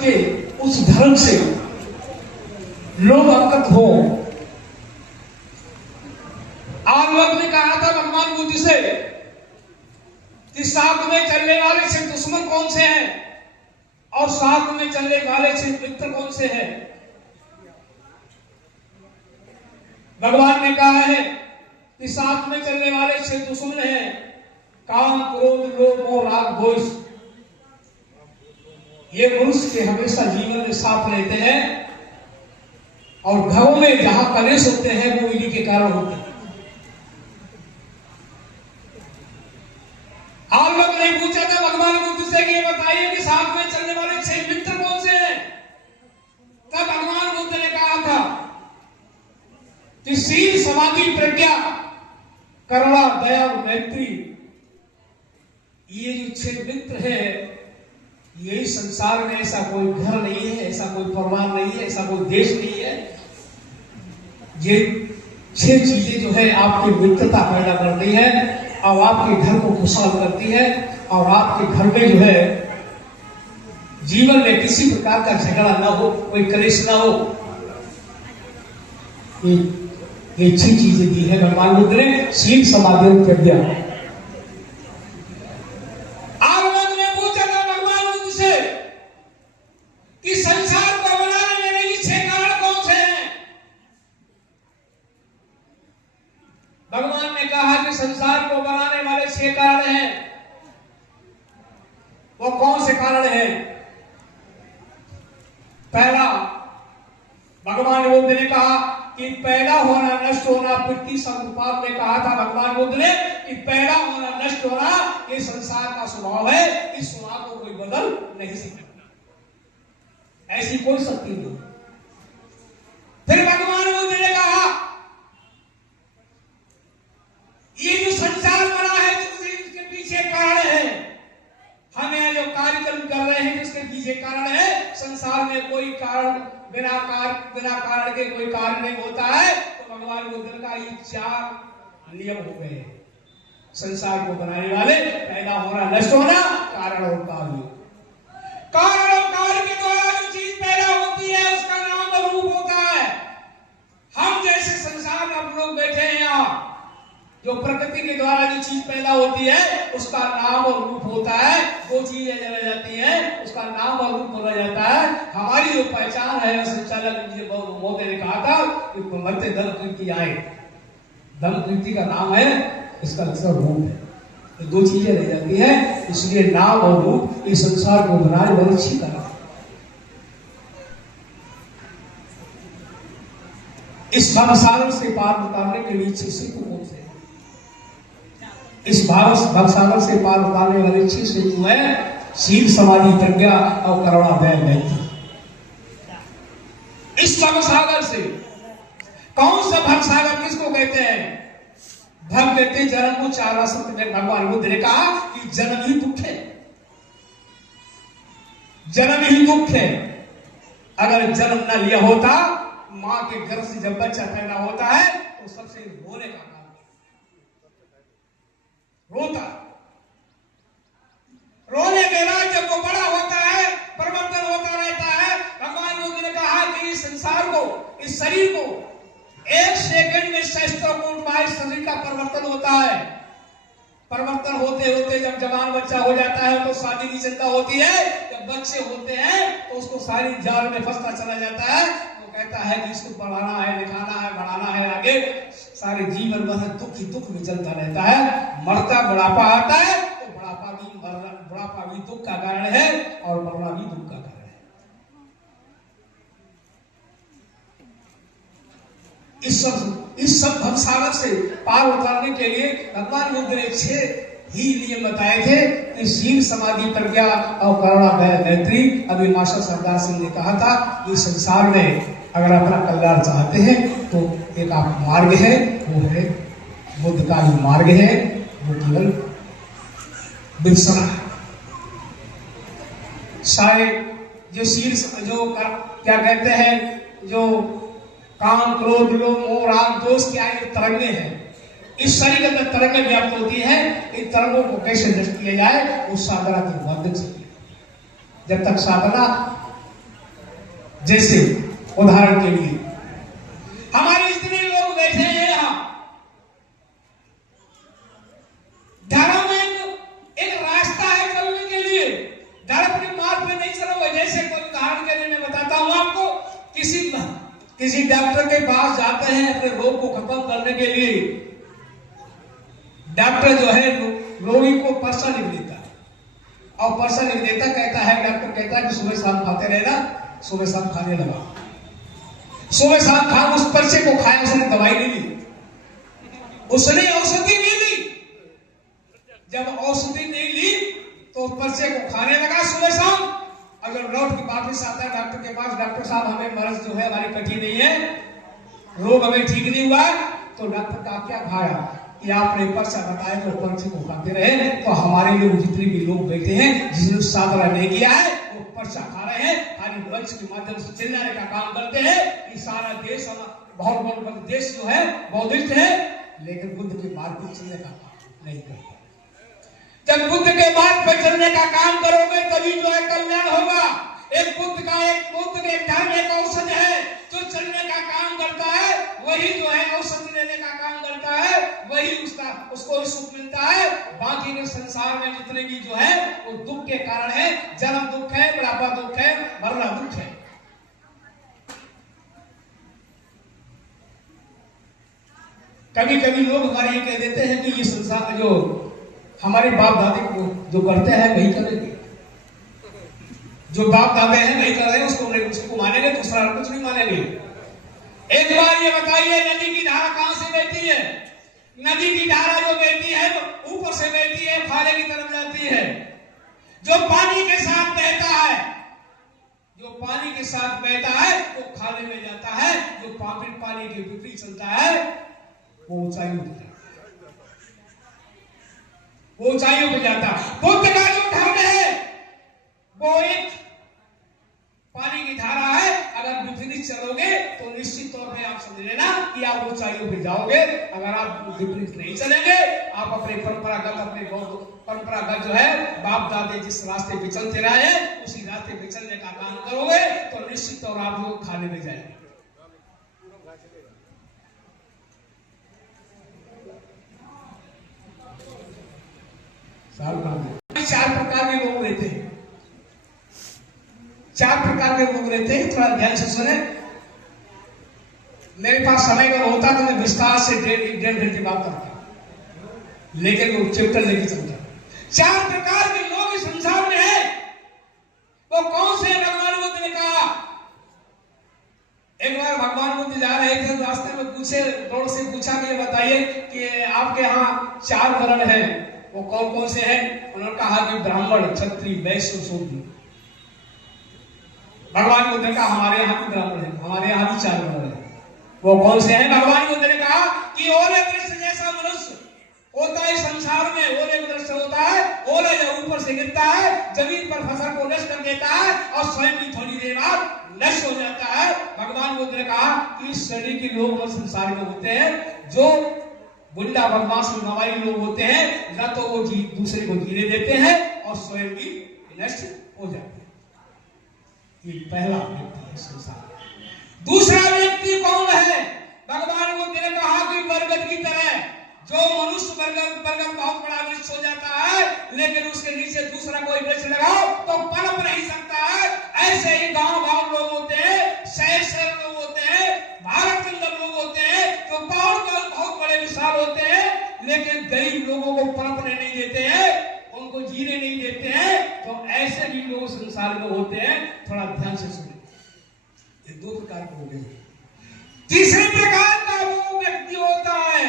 के उस धर्म से लोग अवगत हो। आज लोग ने कहा था भगवान बुद्ध से कि साथ में चलने वाले से दुश्मन कौन से हैं और साथ में चलने वाले से मित्र कौन से हैं। भगवान ने कहा है कि साथ में चलने वाले से दुश्मन है काम, क्रोध, लोभ और राग, द्वेष। ये मनुष्य के हमेशा जीवन में साथ रहते हैं और घरों में जहां कलेश होते हैं वो इन्हीं के कारण होते हैं। आप लोग ने पूछा था भगवान बुद्ध से कि ये बताइए कि साथ में चलने वाले 6 मित्र कौन से हैं। तब भगवान बुद्ध ने कहा था कि शील, समाधि, प्रज्ञा, करुणा, दया और मैत्री, ये जो 6 मित्र हैं, यही संसार में ऐसा कोई घर नहीं है, ऐसा कोई परिवार नहीं है, ऐसा कोई देश नहीं है। ये 6 चीजें जो है आपकी मित्रता पैदा करती है और आपके घर को खुशहाल करती है और आपके घर में जो है जीवन में किसी प्रकार का झगड़ा ना हो, कोई कलेश ना हो। ये 6 चीजें दी है भगवान बुद्ध ने, शील, समाधि और प्रज्ञा। भगवान ने कहा कि संसार को बनाने वाले 6 कारण हैं। वो कौन से कारण हैं? पहला, भगवान बुद्ध ने कहा कि पैदा होना, नष्ट होना, पृथ्वी संपात में कहा था भगवान बुद्ध ने कि पैदा होना, नष्ट होना ये संसार का स्वभाव है। इस स्वभाव को कोई बदल नहीं सकता, ऐसी कोई शक्ति नहीं। फिर भगवान बुद्ध ने कहा ये जो संसार बना है जिसके पीछे कारण है, हमें जो कार्यक्रम कर रहे हैं जिसके पीछे कारण है। संसार में कोई कारण बिना कारण के कोई कार्य नहीं होता है। तो भगवान बुद्ध का ये 4 नियम हो गए संसार को बनाने वाले, पैदा होना, नष्ट होना, कारण और कार्य। कारण और कार्य के द्वारा जो चीज पैदा होती है उसका नाम और रूप होता है। हम जैसे संसार में हम लोग बैठे हैं यहाँ, जो प्रकृति के द्वारा जो चीज पैदा होती है उसका नाम और रूप होता है। वो चीजें रह जाती हैं उसका नाम और रूप बोला जाता है। हमारी जो पहचान है, संचालक जी मोदी ने कहा था कि मरते धर्म कीर्ति आए। धर्म कीर्ति का नाम है, इसका अक्सर रूप है। ये 2 चीजें रह जाती है, इसलिए नाम और रूप इस संसार को बनाने वाली अच्छी तरह। इस भवसागर से पार उतारने के लिए 6 सेतु कौन से? इस भवसागर से पार उतारने वाले 6 सेतु है शील, समाधि, प्रज्ञा और करुणा, दया, मैत्री। इस भवसागर से, कौन सा भवसागर किसको कहते हैं? भव कहते हैं जन्म को। 4 सत्य में भगवान बुद्ध ने कहा कि जन्म ही दुख है, जन्म ही दुख है। अगर जन्म न लिया होता, मां के गर्भ से जब बच्चा पैदा होता है तो सबसे रोने का काम, रोता, रोने के बाद जब वो बड़ा होता है, परिवर्तन होता रहता है। भगवान बुद्ध ने कहा कि इस संसार को, इस शरीर को 1 सेकंड में सहस्त्रों कोटि बार शरीर का परिवर्तन होता है। परिवर्तन होते होते जब जवान बच्चा हो जाता है तो शादी की चिंता होती है। जब बच्चे होते हैं तो उसको सारी जाल में फंसता चला जाता है। वो कहता है कि इसको पढ़ाना है, लिखाना है, बढ़ाना है आगे। सारे जीवन भर दुख ही दुख में चलता रहता है। मरता, बुढ़ापा आता है तो बुढ़ापा भी दुख का कारण है और मरना भी दुख का कारण है। इस सब भवसागर से पार उतारने के लिए भगवान बुद्ध ने 6 ही नियम बताए थे कि शील, समाधि, प्रज्ञा और करुणा, दया, मैत्री। अभी मास्टर सरदार सिंह ने कहा था कि संसार में अगर अपना कल्याण चाहते हैं तो एक आप मार्ग है, वो है बुद्ध का ही मार्ग है, वो केवल विपश्यना है। सारे जो शील, जो क्या कहते हैं, जो काम, क्रोध, लोभ, मोह, राग, दोष क्या ये तरंगे हैं। इस शरीर के अंदर तरंगे व्याप्त होती है। इन तरंगों को कैसे नष्ट किया जाए, उस साधना के माध्यम से किया। जब तक साधना जैसे उदाहरण के लिए हमारे इतने लोग बैठे हैं यहाँ, धर्म एक रास्ता है चलने के लिए। धर्म अपने मार्ग पे नहीं चला हुआ। जैसे कोई उदाहरण के लिए मैं बताता हूँ आपको, किसी डॉक्टर के पास जाते हैं अपने रोग को खत्म करने के लिए। डॉक्टर जो है रोगी को पर्चा लिख देता है, और पर्चा लिख देता, कहता है, डॉक्टर कहता है कि सुबह शाम खाते रहना। सुबह शाम खाने लगा, सुबह शाम खा, उस पर्चे को खाया, उसने दवाई नहीं ली, उसने औषधि नहीं ली। जब औषधि नहीं ली तो उस पर्चे को खाने लगा सुबह शाम। अगर लौट के वापस आता है डॉक्टर के पास, डॉक्टर साहब हमें मर्ज जो है हमारी कठी नहीं है, रोग हमें ठीक नहीं हुआ, तो डॉक्टर का क्या खाया कि आपने पर्चा बताया तो पर्चे को खाते रहे। तो हमारे लोग जितने भी लोग बैठे हैं, जिसने साधना नहीं किया है, वो पर्चा खा रहे हैं, खाली वंश के माध्यम से चिल्लाने का काम करते हैं कि सारा देश, बहुत देश जो है बौद्धिस्ट है, लेकिन बुद्ध के मार्ग पर चलने का काम नहीं करते। जब बुद्ध के मार्ग पर चलने का काम करोगे तभी जो है कल्याण होगा। एक बुद्ध के धर्म एक औषध है जो चलने का काम करता है, वही जो है औषधि लेने का काम करता है, वही उसको सुख मिलता है। बाकी के संसार में जितने भी जो है वो दुख के कारण है। जन्म दुख है, बुढ़ापा दुख है, मरना दुख है। कभी कभी लोग हमारे ये कह देते हैं कि ये संसार जो हमारे बाप दादे को जो करते हैं वही करेंगे, जो बाप दादे हैं वही कर रहे हैं, उसको मानेंगे, दूसरा कुछ नहीं मानेंगे। एक बार ये बताइए, नदी की धारा कहां से बहती है? नदी की धारा जो बहती है ऊपर से बहती है, खाले की तरफ जाती है। जो पानी के साथ बहता है, जो पानी के साथ बहता है वो खाले में जाता है। जो पानी के विपरीत चलता है वो ऊंचाइयों पे जाता है, वो ऊंचाइयों पे जाता है। बुद्ध का जो धर्म है वो एक पानी की धारा है। अगर विपरीत चलोगे तो निश्चित तौर पे आप समझ लेना कि आप ऊंचाइयों पे जाओगे। अगर आप विपरीत नहीं चलेंगे, आप अपने परंपरागत जो है बाप दादे जिस रास्ते पे चलते रहे हैं उसी रास्ते पे चलने का काम करोगे तो निश्चित तौर आप लोग खाने में जाएंगे। चार प्रकार के लोग रहते हैं, चार प्रकार के लोग रहते हैं। थोड़ा ध्यान से सुने। मेरे पास समय अगर होता तो मैं विस्तार से डेढ़ घंटे बात करता, लेकिन वो चैप्टर लेके चलता। चार प्रकार के लोग इस संसार में है। वो कौन से? भगवान बुद्ध ने कहा। एक बार भगवान बुद्ध जा रहे थे, रास्ते में रोड से पूछा कि बताइए कि आपके यहाँ चार वर्ण है, वो कौन कौन से हैं? उन्होंने कहा कि ब्राह्मण, क्षत्रिय, वैश्य, शूद्र। भगवान बुद्ध ने कहा हमारे यहाँ भी ब्राह्मण है, हमारे यहाँ भी चार वर्ण है। वो कौन से हैं? भगवान बुद्ध ने कहा कि ओले वृक्ष जैसा मनुष्य होता है संसार में। ओले वृक्ष होता है, ओला जब ऊपर से गिरता है जमीन पर फसल को नष्ट कर देता है और स्वयं भी थोड़ी देर बाद नष्ट हो जाता है। भगवान बुद्ध ने कहा कि इस शरीर के लोग संसार में होते हैं जो गुंडा बदमाश हमारे लोग होते हैं, ना तो वो दूसरे को जीने देते हैं और स्वयं भी नष्ट हो जाते हैं। ये पहला व्यक्ति है संसार। दूसरा व्यक्ति कौन है? भगवान बुद्ध ने कहा कि बरगद की तरह जो मनुष्य बरगद बहुत बड़ा वृक्ष हो जाता है, लेकिन उसके नीचे दूसरा कोई वृक्ष लगाओ तो पनप नहीं सकता है। ऐसे ही गांव लोग होते हैं, शहर लोग होते हैं, भारत के अंदर लोग होते हैं जो बहुत बड़े विशाल होते हैं, लेकिन गरीब लोगों को पनपने नहीं देते हैं, उनको जीने नहीं देते हैं। तो ऐसे भी लोग संसार में होते हैं। थोड़ा ध्यान से सुनिए। ये दो प्रकार के हो गए। तीसरे प्रकार का वो व्यक्ति होता है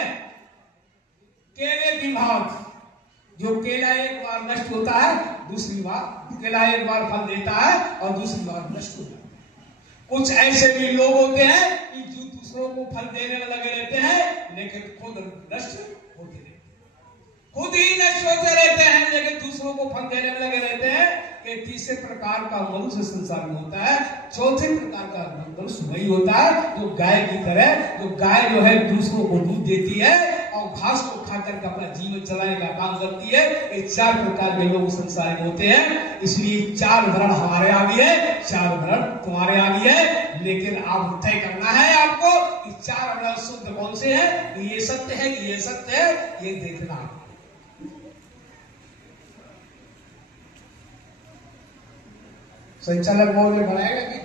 केले विभाग, जो केला एक बार नष्ट होता है, दूसरी बार केला एक बार फल देता है और दूसरी बार नष्ट हो जाता है। कुछ ऐसे भी लोग होते हैं कि जो दूसरों को फल देने में लगे रहते हैं, लेकिन खुद नष्ट होते रहते हैं, खुद ही नष्ट होते रहते हैं, लेकिन दूसरों को फल देने में लगे रहते हैं। ये तीसरे प्रकार का मनुष्य संसार में होता है। चौथे प्रकार का मनुष्य वही होता है जो गाय की तरह, जो गाय जो है दूसरों को दूध देती है, और घास को खा करके अपना जीवन चलाने का काम करती है। ये 4 प्रकार के लोग संसार में होते हैं। इसलिए 4 वर्ण हमारे आ भी है, 4 वर्ण तुम्हारे आ भी है, लेकिन आप तय करना है आपको कि 4 वर्ण शुद्ध कौन से हैं, ये सत्य है कि ये सत्य है, ये देखना है। संचालक महोदय बनाएगा कि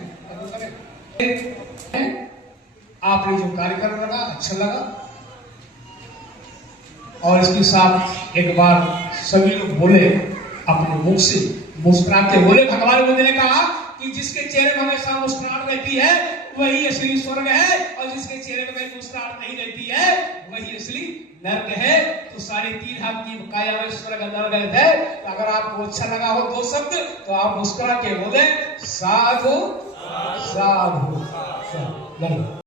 आपने जो कार्यक्रम लगा अच्छा लगा, और इसके साथ एक बार सभी लोग बोले अपने मुख से मुस्कुराते बोले। भगवान बुद्ध ने कहा कि जिसके चेहरे में हमेशा मुस्कुराहट रहती है वही असली स्वर्ग है, और जिसके चेहरे में मुस्कुराहट नहीं रहती है वही असली नर्क है। तो 3.5 हाथ की काया में स्वर्ग नर्क है। तो अगर आपको अच्छा लगा हो 2 शब्द तो आप मुस्कुरा के बोले साधु साधु।